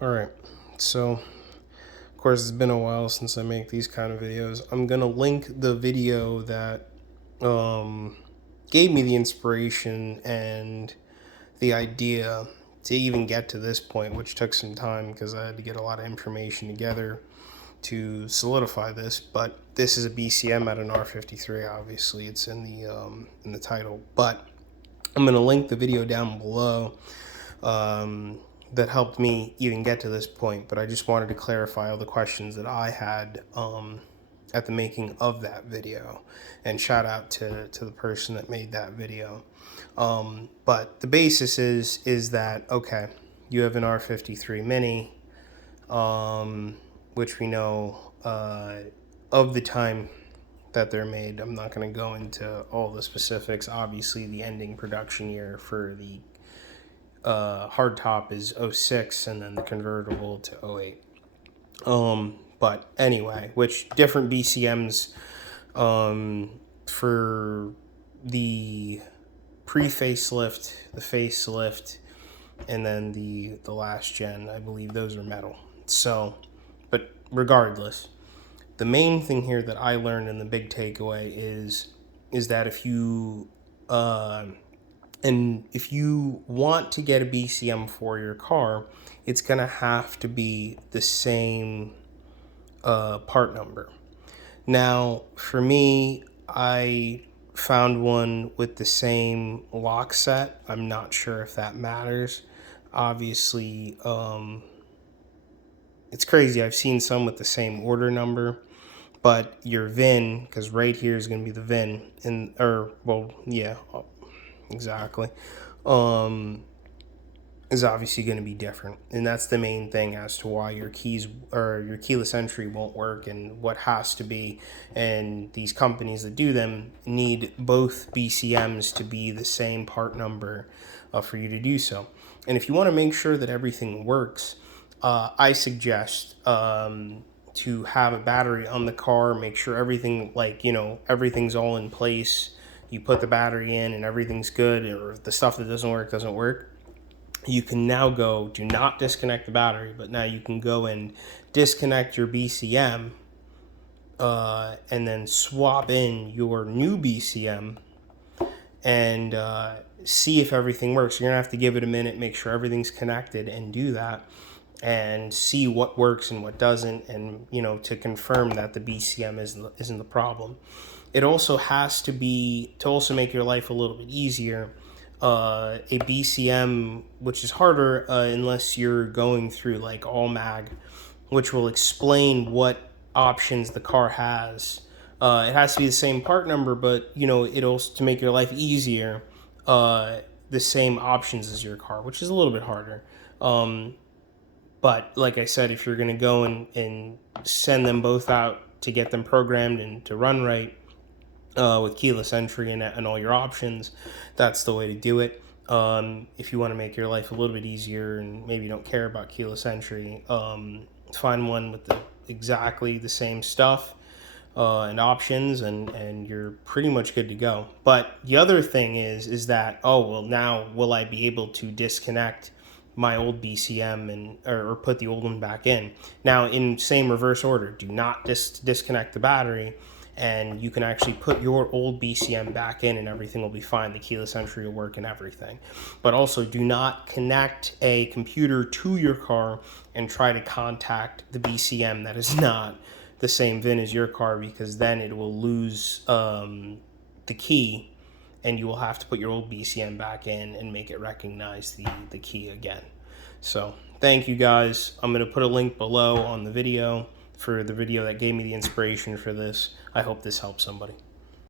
Alright, so of course it's been a while since I make these kind of videos. I'm gonna link the video that gave me the inspiration and the idea to even get to this point, which took some time because I had to get a lot of information together to solidify this. But this is a BCM at an r53. Obviously, it's in the title. But I'm gonna link the video down below. That helped me even get to this point, but I just wanted to clarify all the questions that I had at the making of that video, and shout out to the person that made that video. But the basis is that, okay, you have an r53 Mini, which we know of the time that they're made. I'm not going to go into all the specifics. Obviously, the ending production year for the hardtop is 06, and then the convertible to 08. But anyway, which different BCMs for the pre-facelift, the facelift, and then the last gen, I believe those are metal. So, but regardless, the main thing here that I learned in the big takeaway is that if you if you want to get a BCM for your car, it's going to have to be the same part number. Now, for me, I found one with the same lock set. I'm not sure if that matters. Obviously, it's crazy. I've seen some with the same order number, but your VIN, because right here is going to be the VIN, exactly, is obviously going to be different, and that's the main thing as to why your keys or your keyless entry won't work and what has to be. And these companies that do them need both BCMs to be the same part number for you to do so. And if you want to make sure that everything works, I suggest to have a battery on the car. Make sure everything, everything's all in place. You put the battery in and everything's good, or the stuff that doesn't work. You can now go, do not disconnect the battery, but now you can go and disconnect your BCM and then swap in your new BCM and see if everything works. You're going to have to give it a minute, make sure everything's connected, and do that and see what works and what doesn't, and to confirm that the BCM isn't the problem. It also has to be, to also make your life a little bit easier, a BCM, which is harder unless you're going through like All Mag, which will explain what options the car has. It has to be the same part number, but it'll, to make your life easier, the same options as your car, which is a little bit harder. But like I said, if you're going to go and send them both out to get them programmed and to run right, with keyless entry and all your options, that's the way to do it. If you want to make your life a little bit easier and maybe you don't care about keyless entry, find one with exactly the same stuff and options, and you're pretty much good to go. But the other thing is that, now will I be able to disconnect my old BCM or put the old one back in? Now, in same reverse order, do not disconnect the battery, and you can actually put your old BCM back in and everything will be fine. The keyless entry will work and everything. But also, do not connect a computer to your car and try to contact the BCM that is not the same VIN as your car, because then it will lose the key, and you will have to put your old BCM back in and make it recognize the key again. So thank you guys. I'm going to put a link below on the video for the video that gave me the inspiration for this. I hope this helps somebody.